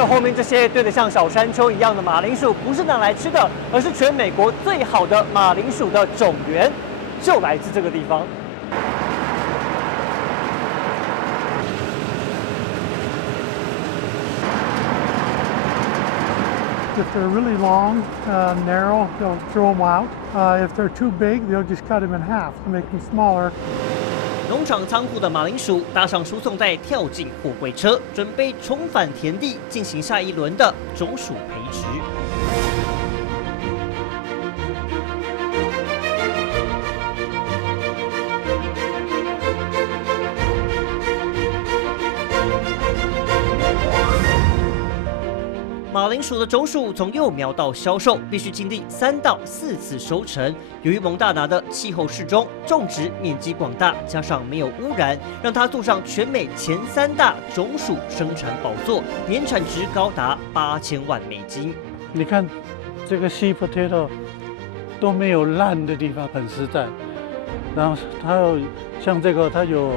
这后面这些堆得像小山丘一样的马铃薯，不是拿来吃的，而是全美国最好的马铃薯的种源，就来自这个地方。If they're really long, narrow, they'll throw them out. If they're too big, they'll just cut them in half to make them smaller. 农场仓库的马铃薯搭上输送带，跳进货柜车，准备重返田地，进行下一轮的种薯培植。马铃薯的种薯从幼苗到销售，必须经历3到4次收成。由于蒙大拿的气候适中，种植面积广大，加上没有污染，让它坐上全美前3大种薯生产宝座，年产值高达8000万美金。你看，这个 sweet potato 都没有烂的地方，很实在。然后它有像这个，它有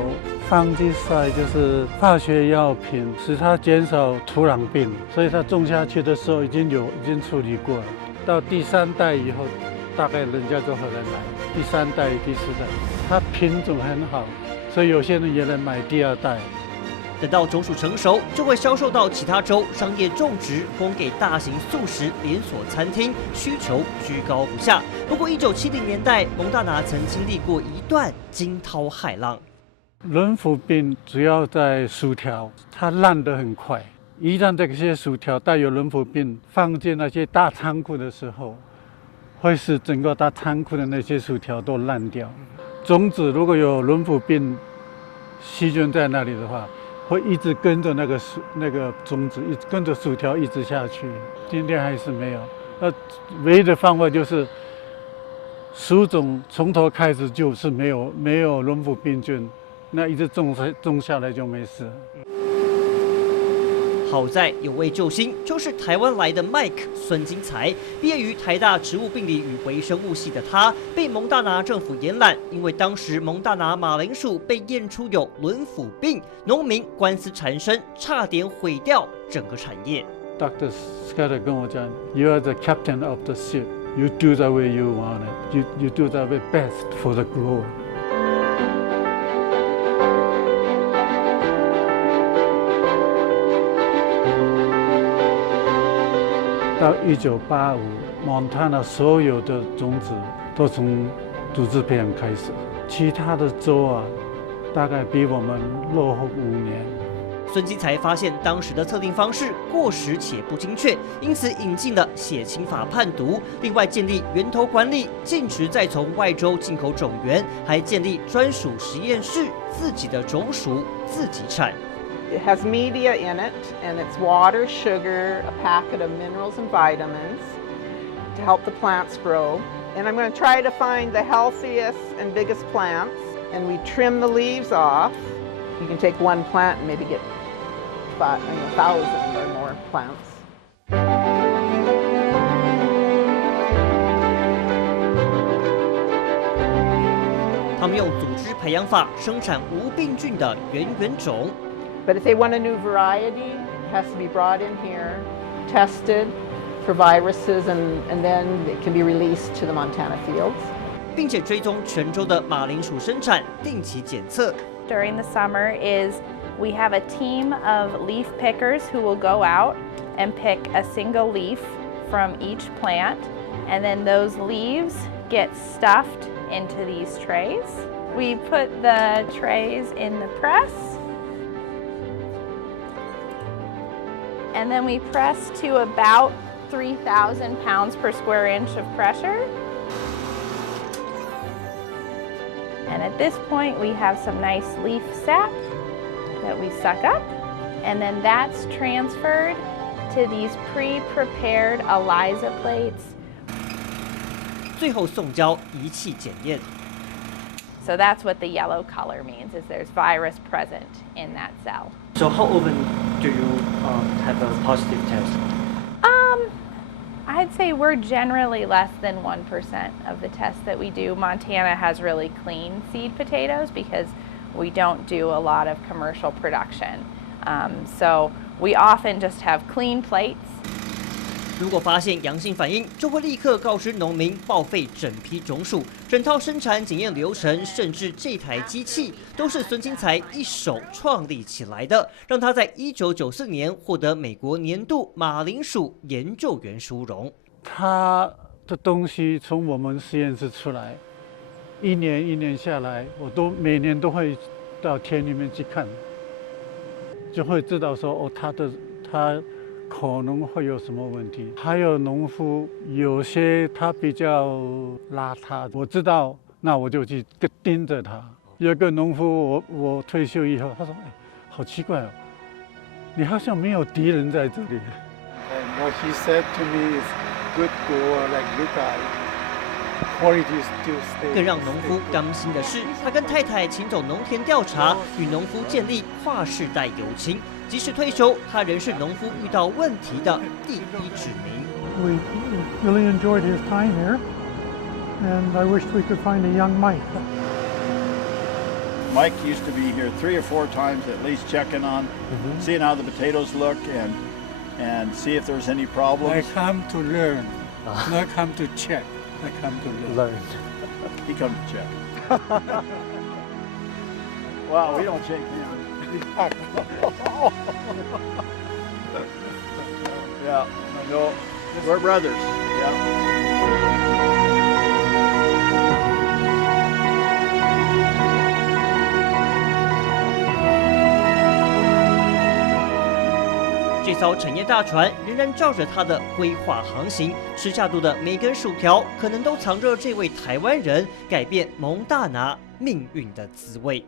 fungicide，就是化学药品，使它减少土壤病，所以它种下去的时候已经处理过了。到第3代以后，大概人家就会来买第3代、第4代，它品种很好，所以有些人也来买第2代。等到种薯成熟，就会销售到其他州商业种植，供给大型素食连锁餐厅，需求居高不下。不过，1970年代，蒙大拿曾经历过一段惊涛骇浪。轮腐病主要在薯条，它烂得很快。一旦这些薯条带有轮腐病放进那些大仓库的时候，会使整个大仓库的那些薯条都烂掉。种子如果有轮腐病细菌在那里的话，会一直跟着那个种子，一直跟着薯条一直下去。今天还是没有。唯一的方法就是薯种从头开始就是没有轮腐病菌。那一直种下来就没事。好在有位救星，就是台湾来的 Mike 孙金才。毕业于台大植物病理与微生物系的他，被蒙大拿政府延揽，因为当时蒙大拿马铃薯被验出有轮腐病，农民官司缠身，差点毁掉整个产业。Dr. Scudder 跟我讲 ，You are the captain of the ship. You do the way you want it. You do the way best for the grower. 到1985，蒙大拿所有的种子都从组织培养开始，其他的州啊，大概比我们落后5年。孙金才发现当时的测定方式过时且不精确，因此引进了血清法判读。另外建立源头管理，禁止再从外州进口种源，还建立专属实验室，自己的种薯自己产。It has media in it, and it's water, sugar, a packet of minerals and vitamins to help the plants grow. And I'm going to try to find the healthiest and biggest plants, and we trim the leaves off. You can take one plant and maybe get 1,000 or more plants. 他们用组织培养法生产无病菌的圆种。But if they want a new variety, it has to be brought in here, tested for viruses, and then it can be released to the Montana fields. 并且追踪全州的马铃薯生产，定期检测。During the summer is we have a team of leaf pickers who will go out and pick a single leaf from each plant, and then those leaves get stuffed into these trays. We put the trays in the press. And then we press to about 3,000 pounds per square inch of pressure. And at this point, we have some nice leaf sap that we suck up. And then that's transferred to these pre-prepared ELISA plates. 最后送交仪器检验。So that's what the yellow color means, is there's virus present in that cell. So how often do you have a positive test? I'd say we're generally less than 1% of the tests that we do. Montana has really clean seed potatoes because we don't do a lot of commercial production. So We often just have clean plates. 如果发现阳性反应，就会立刻告知农民报废整批种薯，整套生产检验流程，甚至这台机器都是孙金才一手创立起来的，让他在1994年获得美国年度马铃薯研究员殊荣。他的东西从我们实验室出来，一年一年下来，我每年都会到田里面去看，就会知道说哦，他可能会有什么问题。还有农夫有些他比较邋遢，我知道，那我就去盯着他。有个农夫，我退休以后，他说：“哎，好奇怪哦，你好像没有敌人在这里。” And what he said to me is, "Good girl, like look at quality still stay." 更让农夫甘心的是，他跟太太请走农田调查，与农夫建立跨世代友情。即使退休，他仍是农夫遇到问题的第一指名。We really enjoyed his time here, and I wished we could find a young Mike. Mike used to be here 3 or 4 times at least, checking on, seeing how the potatoes look, and see if there's any I problems. come to learn, not come to check. I come to learn. He comes to check. Wow, we don't shake hands. Yeah, no, we're brothers. Yeah. 这艘产业大船仍然照着它的规划航行，吃下肚的每根薯条，可能都藏着这位台湾人改变蒙大拿命运的滋味。